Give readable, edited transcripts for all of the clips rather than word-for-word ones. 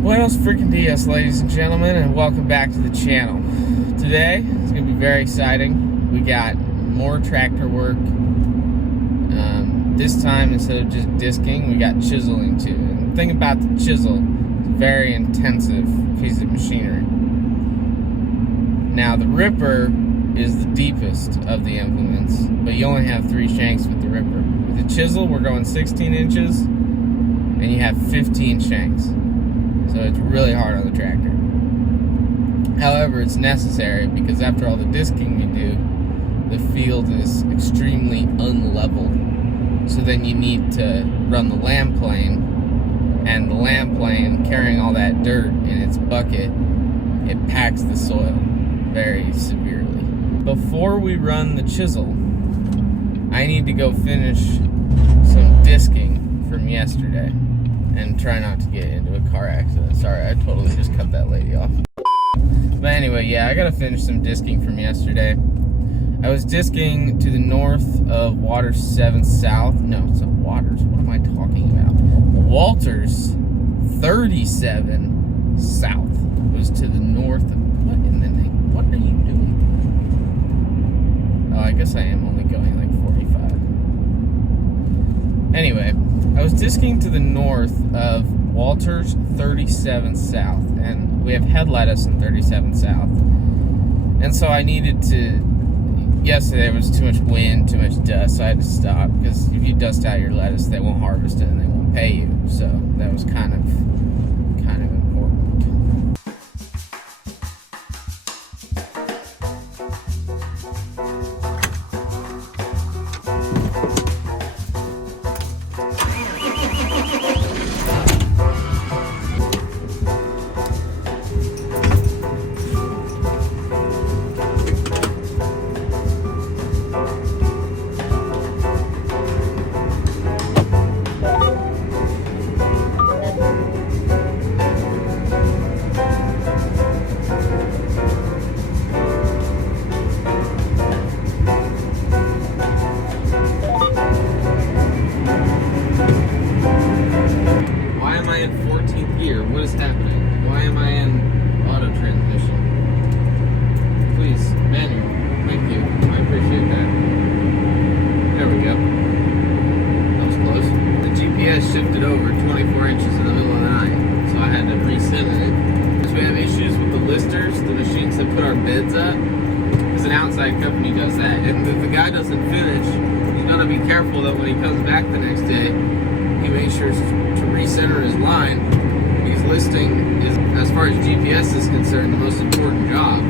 Buenos freaking dias, ladies and gentlemen, and welcome back to the channel. Today is going to be very exciting. We got more tractor work. This time, instead of just disking, we got chiseling too. And the thing about the chisel, it's a very intensive piece of machinery. Now, the ripper is the deepest of the implements, but you only have 3 shanks with the ripper. With the chisel, we're going 16 inches, and you have 15 shanks. So it's really hard on the tractor. However, it's necessary because after all the disking we do, the field is extremely unlevel. So then you need to run the land plane, and the land plane, carrying all that dirt in its bucket, it packs the soil very severely. Before we run the chisel, I need to go finish some disking from yesterday and try not to get into a car accident. Sorry, I totally just cut that lady off. But anyway, yeah, I gotta finish some disking from yesterday. I was disking to the north of Waters 7 South. No, it's not Waters. What am I talking about? Walters 37 South was to the north of... What in the name? What are you doing? Oh, I guess I am only going like 45. Anyway, I was disking to the north of Walters 37 South, and we have head lettuce in 37 South. And so I needed to... Yesterday there was too much wind, too much dust, so I had to stop, because if you dust out your lettuce, they won't harvest it and they won't pay you. So that was kind of important. What is happening? Why am I in auto transmission? Please, manual. Thank you. I appreciate that. There we go. That was close. The GPS shifted over 24 inches in the middle of the night, so I had to resend it. Because we have issues with the listers, the machines that put our beds up, because an outside company does that. And if the guy doesn't finish, he's got to be careful that when he comes back the next day, he makes sure to recenter his line. Because listing is, as far as GPS is concerned, the most important job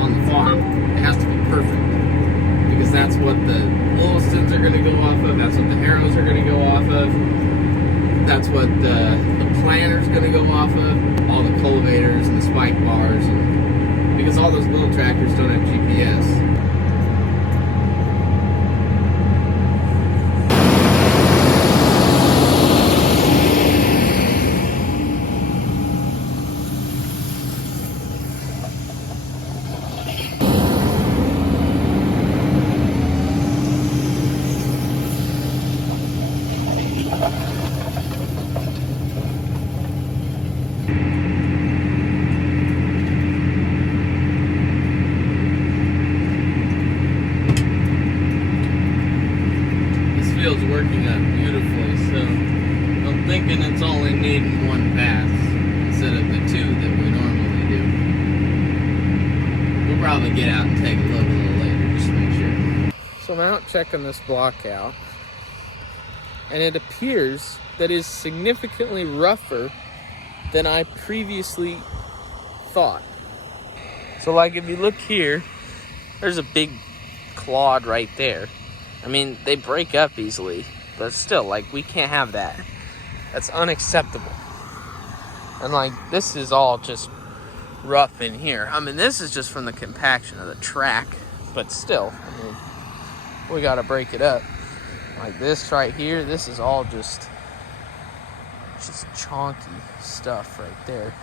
on the farm. It has to be perfect. Because that's what the Willistons are going to go off of, that's what the Harrows are going to go off of, that's what the planter's going to go off of, all the cultivators and the spike bars, and because all those little tractors don't have GPS. Field's working up beautifully, so I'm thinking it's only needing 1 pass instead of the 2 that we normally do. We'll probably get out and take a look a little later just to make sure. So I'm out checking this block out, and it appears that it's significantly rougher than I previously thought. So like if you look here, there's a big clod right there. I mean, they break up easily, but still, like, we can't have that. That's unacceptable. And, like, this is all just rough in here. I mean, this is just from the compaction of the track, but still, I mean, we gotta break it up. Like this right here, this is all just chonky stuff right there.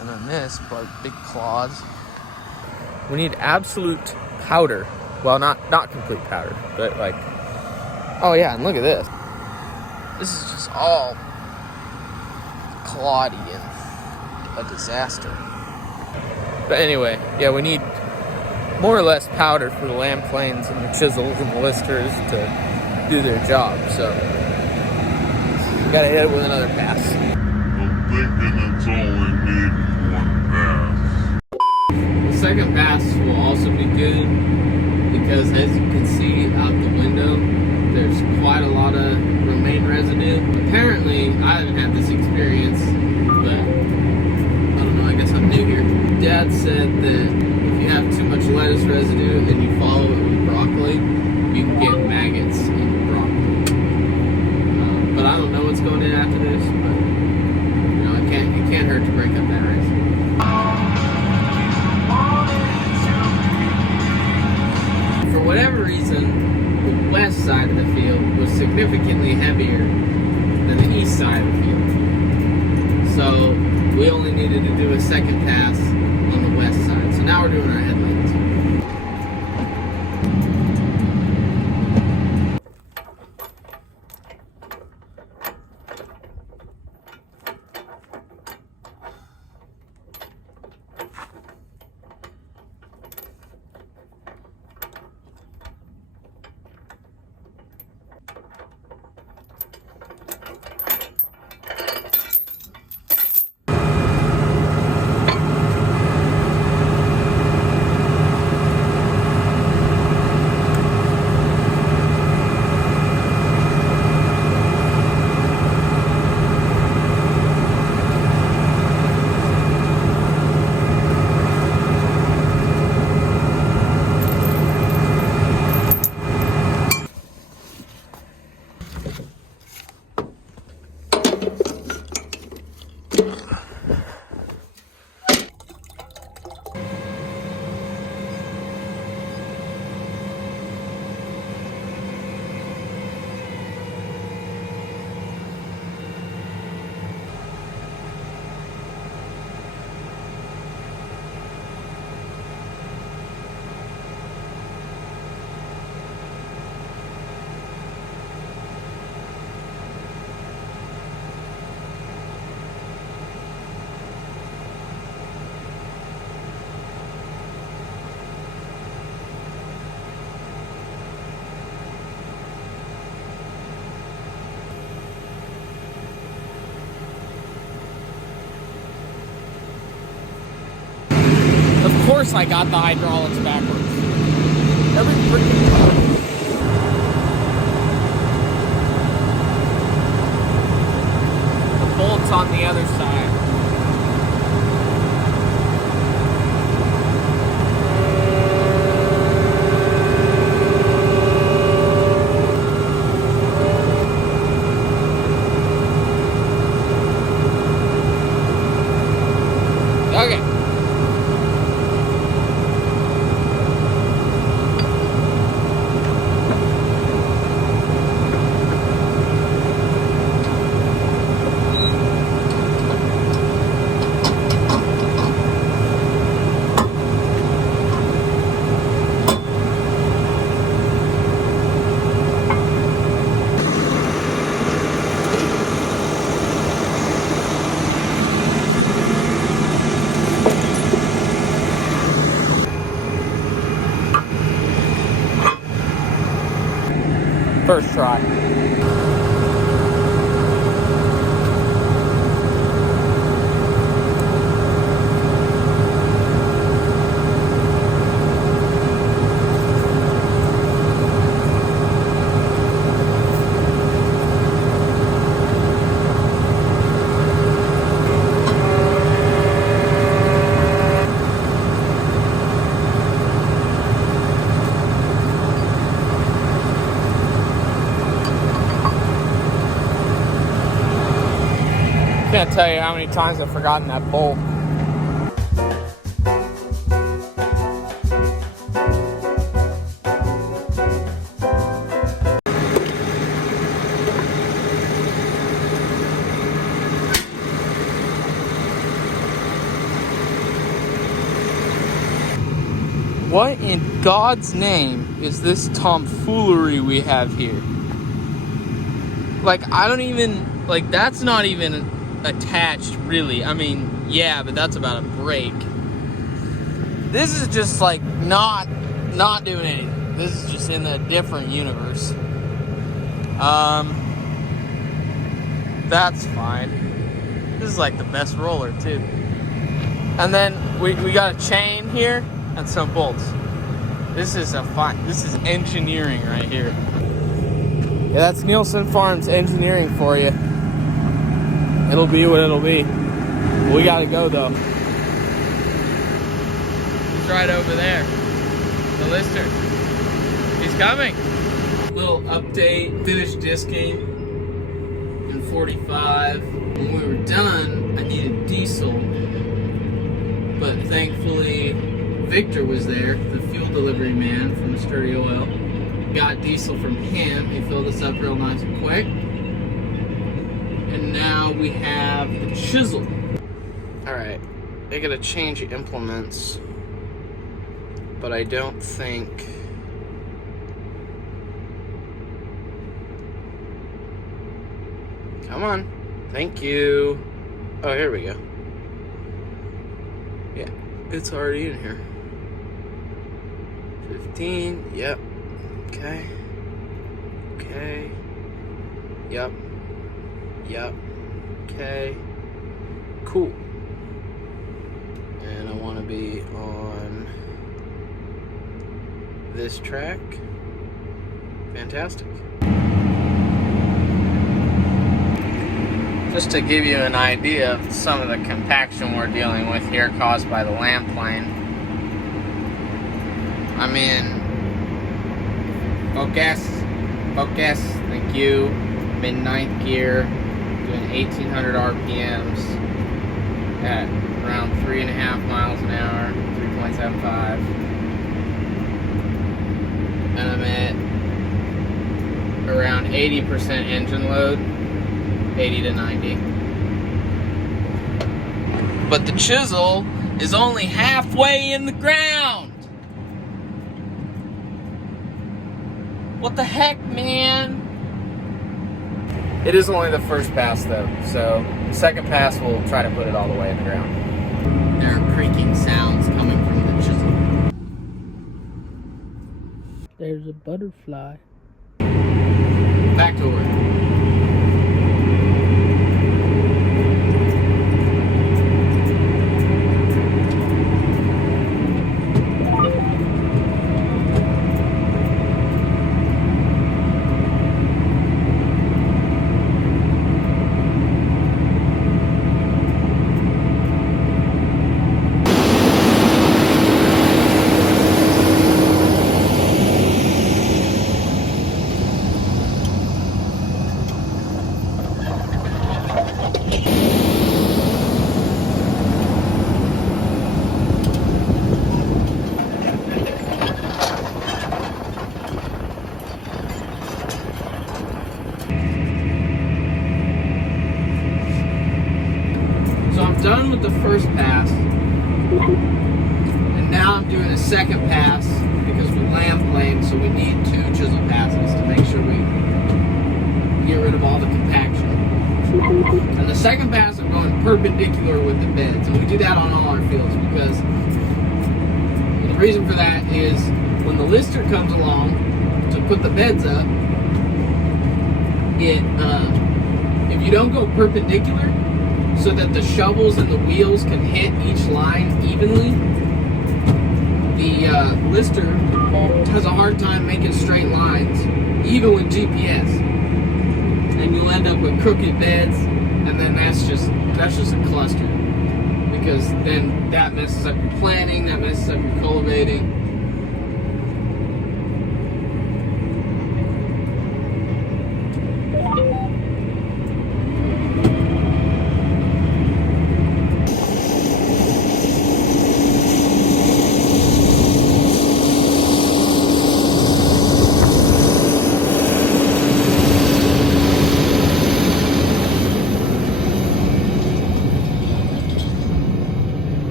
And then this, like big claws. We need absolute powder. Well, not complete powder, but like, oh yeah, and look at this. This is just all cloddy and a disaster. But anyway, yeah, we need more or less powder for the lamb planes and the chisels and the listers to do their job. So gotta hit it with another pass. I'm thinking it's only need one pass. The second pass will also be good because, as you can see out the window, there's quite a lot of romaine residue. Apparently, I haven't had this experience, but I don't know, I guess I'm new here. Dad said that if you have too much lettuce residue and you follow it with broccoli, you can get maggots in the broccoli. But I don't know what's going in after this, but you know, it can't hurt to break up that recipe. For whatever reason, the west side of the field was significantly heavier than the east side of the field. So we only needed to do a second pass on the west side. So now we're doing our headlights. Of course I got the hydraulics backwards. Every freaking time. The bolt's on the other side. Okay. First try. Can't tell you how many times I've forgotten that bolt. What in God's name is this tomfoolery we have here? Like, I don't even, like, that's not even attached, really. I mean, yeah, but that's about a brake. This is just like not doing anything. This is just in a different universe. That's fine. This is like the best roller too. And then we got a chain here and some bolts. This is engineering right here. Yeah, that's Nielsen Farms engineering for you. It'll be what it'll be. We gotta go though. He's right over there. The lister. He's coming. Little update. Finished disking in 45. When we were done, I needed diesel. But thankfully, Victor was there, the fuel delivery man from Sturdy Oil. Got diesel from him. He filled us up real nice and quick. And now we have the chisel. Alright, I gotta change implements. But I don't think... Come on. Thank you. Oh, here we go. Yeah, it's already in here. 15, yep. Okay. Okay. Yep. Yep. Okay. Cool. And I want to be on this track. Fantastic. Just to give you an idea of some of the compaction we're dealing with here caused by the lamp plane. I'm in focus, thank you. I'm in 9th gear, doing 1800 RPMs at around 3.5 miles an hour, 3.75. And I'm at around 80% engine load. 80 to 90. But the chisel is only halfway in the ground. What the heck, man? It is only the first pass though, so the second pass we'll try to put it all the way in the ground. There are creaking sounds coming from the chisel. There's a butterfly. Back to work. Done with the first pass, and now I'm doing a second pass because we lamp plane, so we need 2 chisel passes to make sure we get rid of all the compaction. And the second pass, I'm going perpendicular with the beds, and we do that on all our fields because the reason for that is when the lister comes along to put the beds up, if you don't go perpendicular, so that the shovels and the wheels can hit each line evenly, the lister has a hard time making straight lines, even with GPS. And you'll end up with crooked beds, and then that's just a cluster. Because then that messes up your planning, that messes up your cultivating.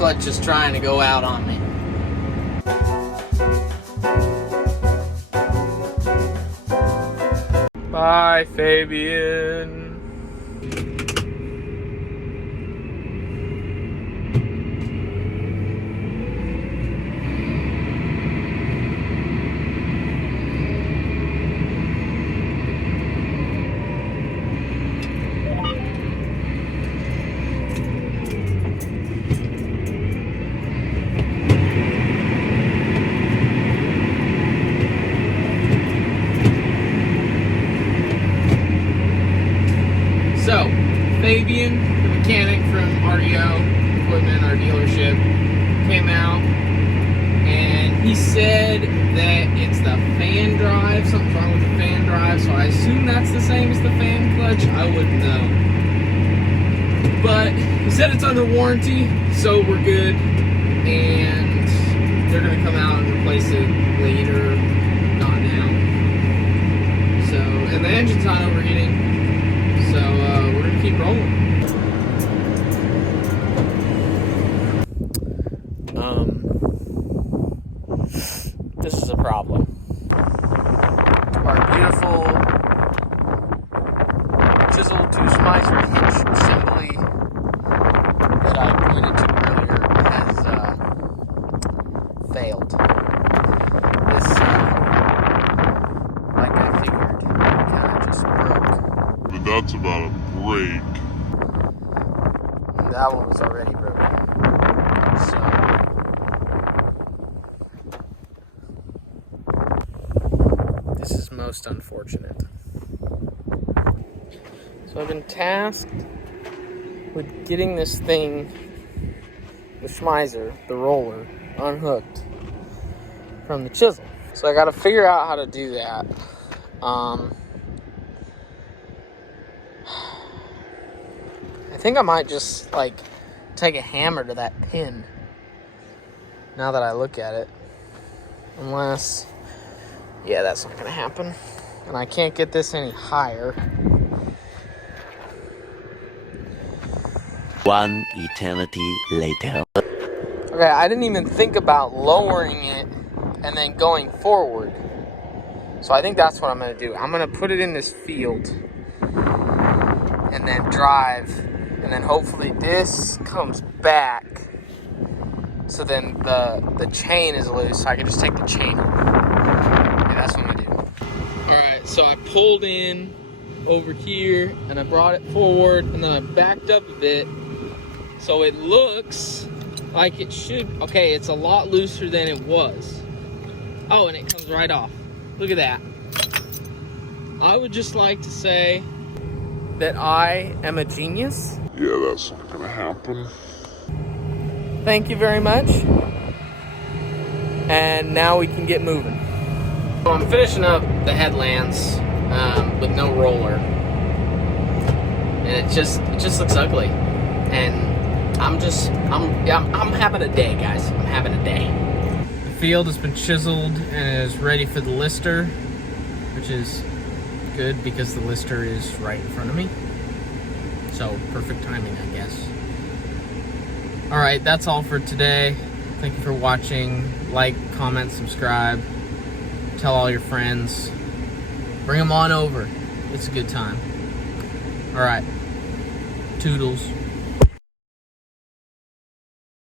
clutch is trying to go out on me. Bye, Fabian. So, Fabian, the mechanic from RDO Equipment, our dealership, came out and he said that it's the fan drive, something's wrong with the fan drive, so I assume that's the same as the fan clutch. I wouldn't know. But he said it's under warranty, so we're good, and they're going to come out and replace it later, not now. So, and the engine's not overheating. So we're gonna keep rolling. This is a problem. Our beautiful chiseled two-smicer hitch assembly that I pointed to earlier has failed. This, like I figured, kind of just broke. But that's about a break. That one was already broken. So this is most unfortunate. So I've been tasked with getting this thing, the Schmizer, the roller, unhooked from the chisel. So I gotta figure out how to do that. I think I might just like take a hammer to that pin now that I look at it. Unless, yeah, that's not gonna happen. And I can't get this any higher. One eternity later. Okay, I didn't even think about lowering it and then going forward. So I think that's what I'm gonna do. I'm gonna put it in this field and then drive. And then hopefully this comes back, so then the chain is loose, so I can just take the chain off. Yeah, that's what I'm gonna do. Alright, so I pulled in over here, and I brought it forward, and then I backed up a bit, so it looks like it should, okay, it's a lot looser than it was. Oh, and it comes right off. Look at that. I would just like to say that I am a genius. Yeah, that's not gonna happen. Thank you very much. And now we can get moving. So I'm finishing up the headlands with no roller, and it just looks ugly. And I'm having a day, guys. I'm having a day. The field has been chiseled and is ready for the lister, which is good because the lister is right in front of me. So perfect timing, I guess. All right, that's all for today. Thank you for watching. Like, comment, subscribe. Tell all your friends. Bring them on over. It's a good time. All right. Toodles.